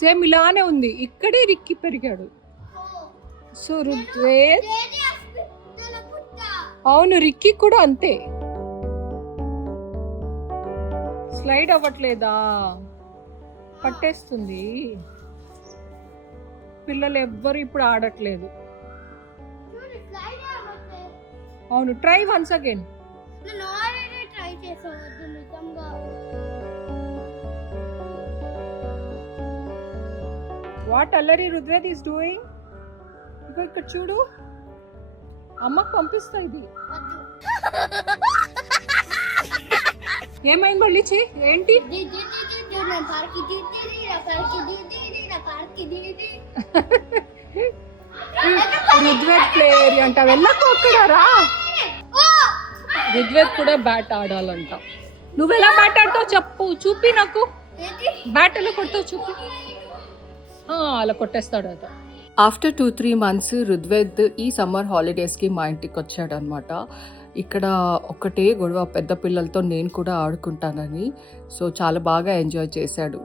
Same ఇలానే ఉంది. ఇక్కడే రిక్కి పెరిగాడు. సో రుద్వేద్, అవును రిక్కి కూడా అంతే. స్లైడ్ అవ్వట్లేదా? పట్టేస్తుంది. పిల్లలు ఎవ్వరు ఇప్పుడు ఆడట్లేదు. అవును, ట్రై వన్స్ అగైన్. వాట్ అల్లరి రుద్వేద్ ఈస్ డూయింగ్? ఇగో ఇక్కడ చూడు, అమ్మకు పంపిస్తా ఇది. ఏమైంది మళ్ళీ? ఏంటి? రుద్వేద్ ప్లే ఏరియా అంట, వెళ్ళకు అక్కడ రా. రుద్వేద్ కూడా బ్యాట్ ఆడాలంట. నువ్వెలా బ్యాట్ ఆడతావు చెప్పు, చూపి నాకు. బ్యాట్ ఎలా కొడతావు చూపి. అలా కొట్టేస్తాడు అట. ఆఫ్టర్ 2-3 months రుద్వేద్ ఈ సమ్మర్ హాలిడేస్కి మా ఇంటికి వచ్చాడు అనమాట. ఇక్కడ ఒకటే గొడవ పెద్ద పిల్లలతో, నేను కూడా ఆడుకుంటానని. సో చాలా బాగా ఎంజాయ్ చేశాడు.